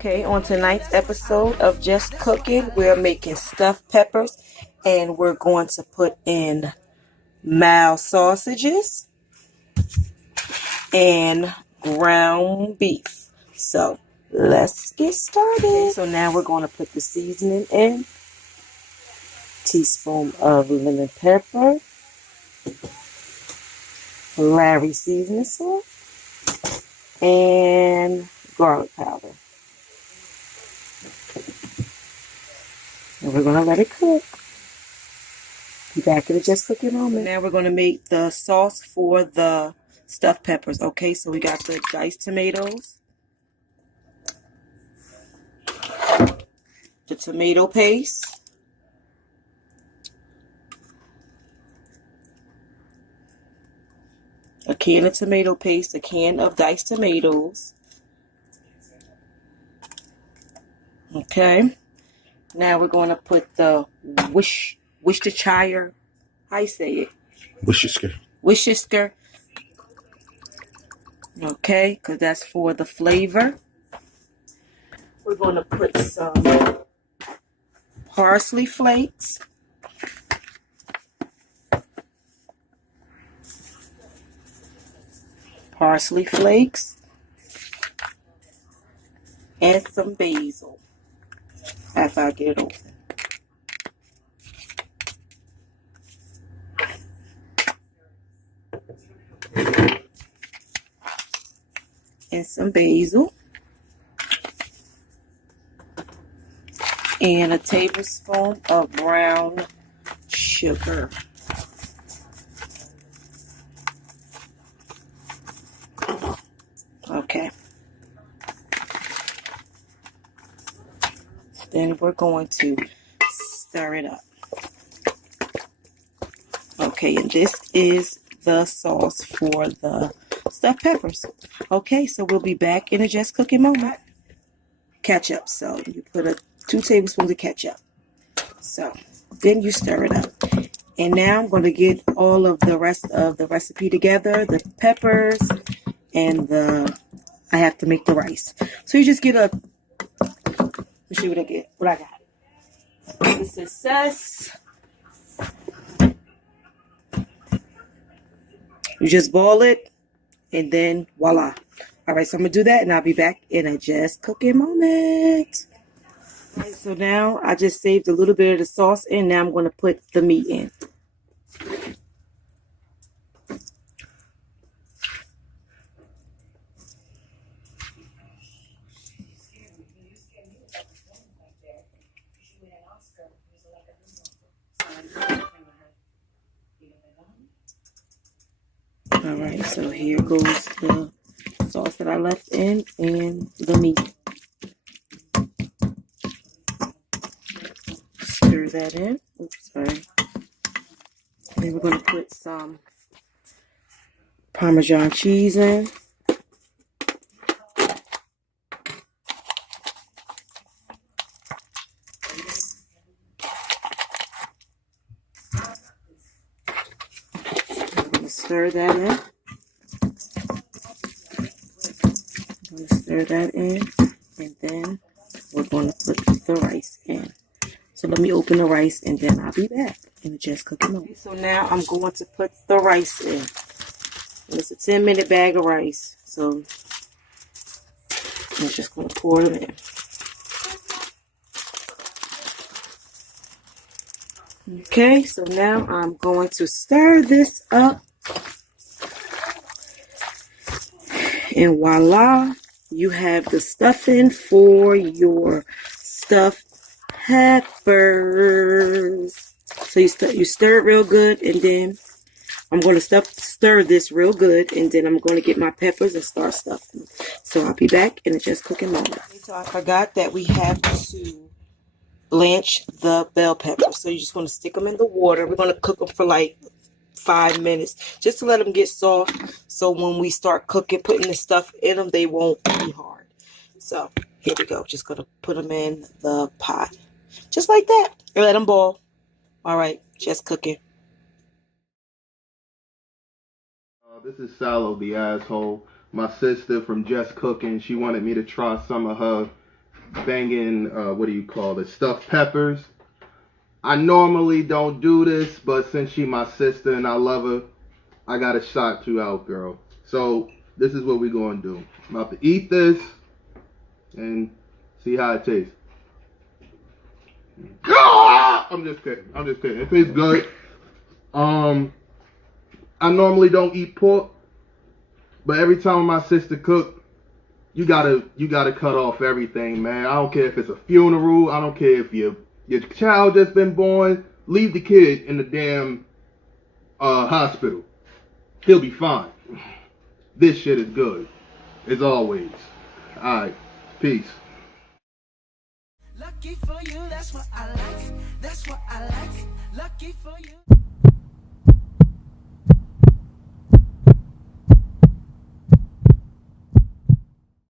Okay, on tonight's episode of Just Cooking, we're making stuffed peppers and we're going to put in mild sausages and ground beef. So let's get started. Okay, so now we're going to put the seasoning in. Teaspoon of lemon pepper, Larry seasoning salt, and garlic powder. And we're going to let it cook. Be back in a Just Cooking moment. Now we're going to make the sauce for the stuffed peppers. Okay, so we got the diced tomatoes, the tomato paste, a can of tomato paste, a can of diced tomatoes. Okay, now we're going to put the Worcestershire, how you say it? Worcestershire. Okay, because that's for the flavor. We're going to put some parsley flakes. Parsley flakes. And some basil. After I get it open. And some basil. And a tablespoon of brown sugar. Okay. Then we're going to stir it up. Okay, and this is the sauce for the stuffed peppers. Okay, so we'll be back in a Just Cooking moment. Ketchup. So you put 2 tablespoons of ketchup. So then you stir it up. And now I'm going to get all of the rest of the recipe together. The peppers and I have to make the rice. So you just get let me see what I get. What I got. This is Success. You just boil it and then voila. All right, so I'm going to do that and I'll be back in a Just Cooking moment. All right, so now I just saved a little bit of the sauce in. Now I'm going to put the meat in. All right, so here goes the sauce that I left in and the meat. Stir that in. Oops, sorry. Then we're going to put some Parmesan cheese in. I'm going to stir that in. I'm going to stir that in. And then we're going to put the rice in. So let me open the rice and then I'll be back in the Just Cooking moment. So now I'm going to put the rice in. And it's a 10-minute bag of rice. So I'm just going to pour them in. Okay, so now I'm going to stir this up. And voila, you have the stuffing for your stuffed peppers. So you stir it real good, and then I'm going to stir this real good, and then I'm going to get my peppers and start stuffing. So I'll be back in a Just Cooking moment. So I forgot that we have to blanch the bell peppers. So you're just going to stick them in the water. We're going to cook them for like 5 minutes just to let them get soft. So when we start cooking, putting the stuff in them, they won't be hard. So here we go. Just going to put them in the pot. Just like that. And let them boil. All right. Just cooking. This is Sallow the asshole. My sister from Just Cooking. She wanted me to try some of her banging, what do you call it, stuffed peppers. I normally don't do this, but since she my sister and I love her, I got to shout you out, girl. So this is what we're going to do. I'm about to eat this and see how it tastes. I'm just kidding. It tastes good. I normally don't eat pork, but every time my sister cook, you gotta cut off everything, man. I don't care if it's a funeral. I don't care if your child just been born. Leave the kid in the damn hospital. He'll be fine. This shit is good, as always. All right, peace. Lucky for you, that's what I like. That's what I like. Lucky for you.